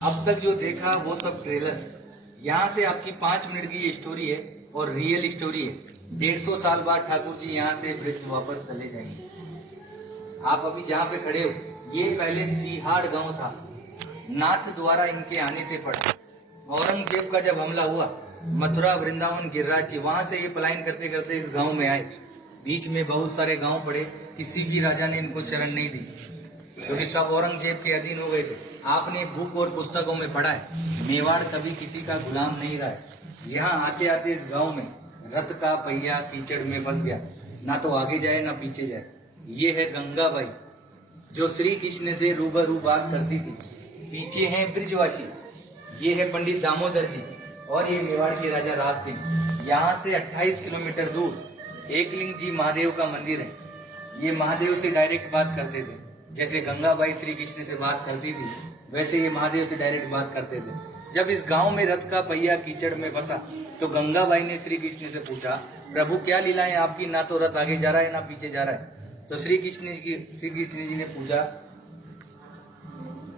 अब तक जो देखा वो सब ट्रेलर। यहाँ से आपकी 5 मिनट की ये स्टोरी है और रियल स्टोरी है। 150 साल बाद ठाकुर जी यहाँ से ब्रिज वापस चले जाएंगे। आप अभी जहाँ पे खड़े हो, ये पहले सीहाड़ गांव था। नाथ द्वारा इनके आने से पड़ा। औरंगजेब का जब हमला हुआ, मथुरा वृंदावन गिरिराज जी वहां से ये पलायन करते करते इस गांव में आए। बीच में बहुत सारे गांव पड़े, किसी भी राजा ने इनको शरण नहीं दी क्योंकि सब औरंगजेब के अधीन हो गए थे। आपने बुक और पुस्तकों में पढ़ा है, मेवाड़ कभी किसी का गुलाम नहीं रहा है। यहाँ आते आते इस गांव में रथ का पहिया कीचड़ में फंस गया, ना तो आगे जाए ना पीछे जाए। ये है गंगाबाई जो श्री कृष्ण से रूबरू बात करती थी। पीछे हैं ब्रिजवासी, ये है पंडित दामोदर जी और ये मेवाड़ के राजा राज सिंह। यहाँ से 28 किलोमीटर दूर एकलिंग जी महादेव का मंदिर है। ये महादेव से डायरेक्ट बात करते थे, जैसे गंगाबाई श्री कृष्ण से बात करती थी वैसे ये महादेव से डायरेक्ट बात करते थे। जब इस गांव में रथ का पहिया कीचड़ में फंसा तो गंगाबाई ने श्री कृष्ण से पूछा, प्रभु क्या लीलाएं आपकी, ना तो रथ आगे जा रहा है ना पीछे जा रहा है। तो श्री कृष्ण जी ने पूछा,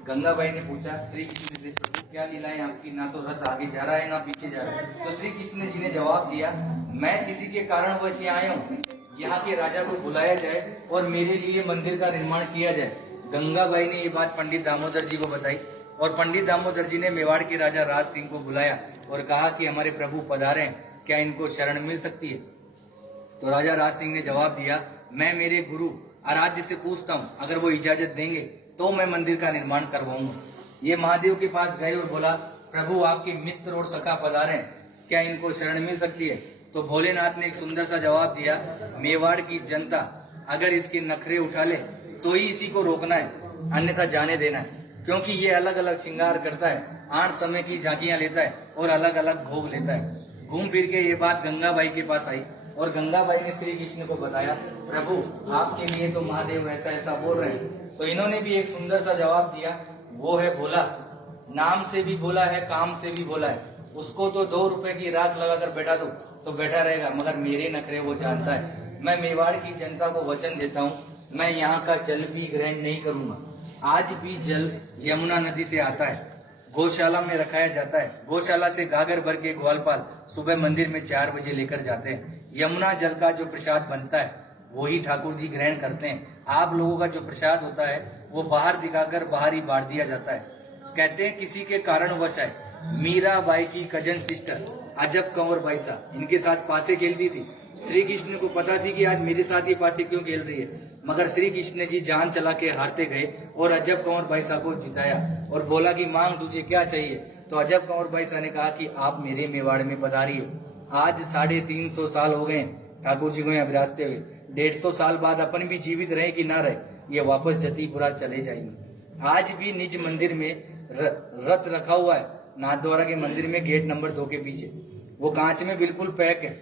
गंगाबाई ने पूछा श्री कृष्ण से, प्रभु क्या लीलाएं आपकी, ना तो रथ आगे जा रहा है ना पीछे जा रहा है। तो श्री कृष्ण जी ने जवाब दिया, मैं किसी के कारणवश यहाँ आया हूँ, यहाँ के राजा को बुलाया जाए और मेरे लिए मंदिर का निर्माण किया जाए। गंगाबाई ने ये बात पंडित दामोदर जी को बताई और पंडित दामोदर जी ने मेवाड़ के राजा राज सिंह को बुलाया और कहा कि हमारे प्रभु पधारे हैं, क्या इनको शरण मिल सकती है। तो राजा राज सिंह ने जवाब दिया, मैं मेरे गुरु आराध्य से पूछता हूँ, अगर वो इजाजत देंगे तो मैं मंदिर का निर्माण करवाऊंगा। ये महादेव के पास गए और बोला, प्रभु आपके मित्र और सखा पधारे हैं, क्या इनको शरण मिल सकती है। तो भोलेनाथ ने एक सुंदर सा जवाब दिया, मेवाड़ की जनता अगर इसके नखरे उठा ले तो ही इसी को रोकना है, अन्यथा जाने देना है, क्योंकि ये अलग अलग श्रृंगार करता है, 8 समय की झांकियां लेता है और अलग अलग भोग लेता है। घूम फिर के ये बात गंगाबाई के पास आई और गंगाबाई ने श्री कृष्ण को बताया, प्रभु आपके लिए तो महादेव ऐसा ऐसा बोल रहे हैं। तो इन्होंने भी एक सुंदर सा जवाब दिया, वो है भोला, नाम से भी भोला है, काम से भी भोला है। उसको तो 2 रुपए की राख लगाकर बैठा दो तो बैठा रहेगा, मगर मेरे नखरे वो जानता है। मैं मेवाड़ की जनता को वचन देता हूँ, मैं यहाँ का जल भी ग्रहण नहीं करूंगा। आज भी जल यमुना नदी से आता है, गौशाला में रखाया जाता है। गौशाला से गागर भर के ग्वालपाल सुबह मंदिर में 4 बजे लेकर जाते हैं। यमुना जल का जो प्रसाद बनता है वही ठाकुर जी ग्रहण करते हैं। आप लोगों का जो प्रसाद होता है वो बाहर दिखाकर बाहर ही बांट दिया जाता है। कहते हैं किसी के कारणवश है, मीरा बाई की कजन सिस्टर अजब कंवर बाई सा इनके साथ पासे खेलती थी। श्री कृष्ण को पता थी कि आज मेरे साथ ये पासे क्यों खेल रही है, मगर श्री कृष्ण जी जान चला के हारते गए और अजब कंवर बाई सा को जिताया और बोला कि मांग तुझे क्या चाहिए। तो अजब कंवर बाई सा ने कहा कि आप मेरे मेवाड़ में पधारी हो। आज 350 साल हो गए ठाकुर जी को यहाँ विराजते हुए। 150 साल बाद अपन भी जीवित रहे कि ना रहे, ये वापस जतीपुरा चले जाएंगे। आज भी निज मंदिर में रथ रखा हुआ है, नाथद्वारा के मंदिर में गेट नंबर 2 के पीछे। वो कांच में बिल्कुल पैक है।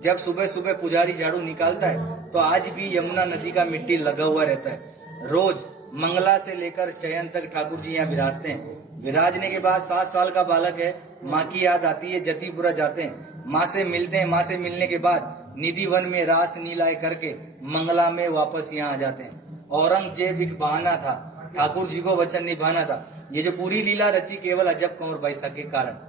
जब सुबह सुबह पुजारी झाड़ू निकालता है तो आज भी यमुना नदी का मिट्टी लगा हुआ रहता है। रोज मंगला से लेकर शयन तक ठाकुर जी यहाँ विराजते हैं। विराजने के बाद 7 साल का बालक है, माँ की याद आती है, जतीपुरा जाते हैं, माँ से मिलते हैं। माँ से मिलने के बाद निधि वन में रास नीलाए करके मंगला में वापस यहाँ आ जाते हैं। औरंगजेब एक बहाना था, ठाकुर जी को वचन निभाना था। ये जो पूरी लीला रची केवल अजब कंवर बाई सा के कारण।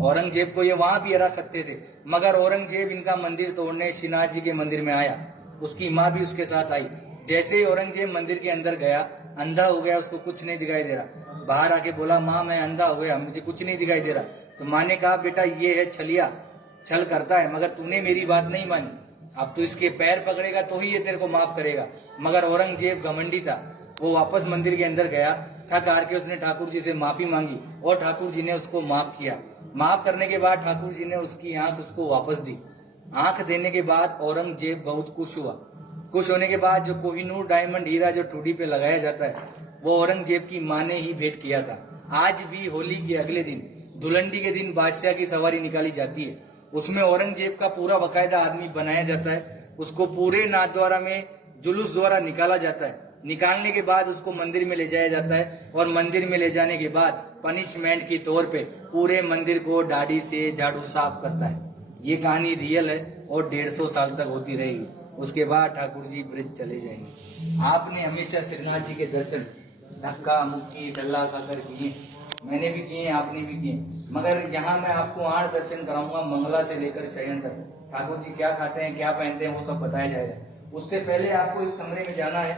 औरंगजेब को ये वहां भी हरा सकते थे, मगर औरंगजेब इनका मंदिर तोड़ने श्रीनाथ जी के मंदिर में आया। उसकी माँ भी उसके साथ आई। जैसे ही औरंगजेब मंदिर के अंदर गया, अंधा हो गया, उसको कुछ नहीं दिखाई दे रहा। बाहर आके बोला, माँ मैं अंधा हो गया, मुझे कुछ नहीं दिखाई दे रहा। तो माँ ने कहा, बेटा ये है छलिया, छल करता है, मगर तूने मेरी बात नहीं मानी। अब तू इसके पैर पकड़ेगा तो ही ये तेरे को माफ करेगा। मगर औरंगजेब घमंडी था, वो वापस मंदिर के अंदर गया, थक हार के उसने ठाकुर जी से माफी मांगी और ठाकुर जी ने उसको माफ किया। माफ करने के बाद ठाकुर जी ने उसकी आंख उसको वापस दी। आंख देने के बाद औरंगजेब बहुत खुश हुआ। खुश होने के बाद जो कोहिनूर डायमंड हीरा जो ठुडी पे लगाया जाता है वो औरंगजेब की माँ ने ही भेंट किया था। आज भी होली के अगले दिन, धुलंडी के दिन बादशाह की सवारी निकाली जाती है। उसमें औरंगजेब का पूरा बाकायदा आदमी बनाया जाता है। उसको पूरे नाथद्वारा में जुलूस द्वारा निकाला जाता है। निकालने के बाद उसको मंदिर में ले जाया जाता है और मंदिर में ले जाने के बाद पनिशमेंट की तौर पे पूरे मंदिर को दाढ़ी से झाड़ू साफ करता है। ये कहानी रियल है और 150 साल तक होती रहेगी। उसके बाद ठाकुर जी ब्रिज चले जाएंगे। आपने हमेशा श्रीनाथ जी के दर्शन धक्का मुक्की डल्ला खाकर किए, मैंने भी किए, आपने भी किए। मगर यहाँ मैं आपको 8 दर्शन कराऊंगा, मंगला से लेकर शयन तक। ठाकुर जी क्या खाते हैं, क्या पहनते हैं, वो सब बताया जाएगा। उससे पहले आपको इस कमरे में जाना है।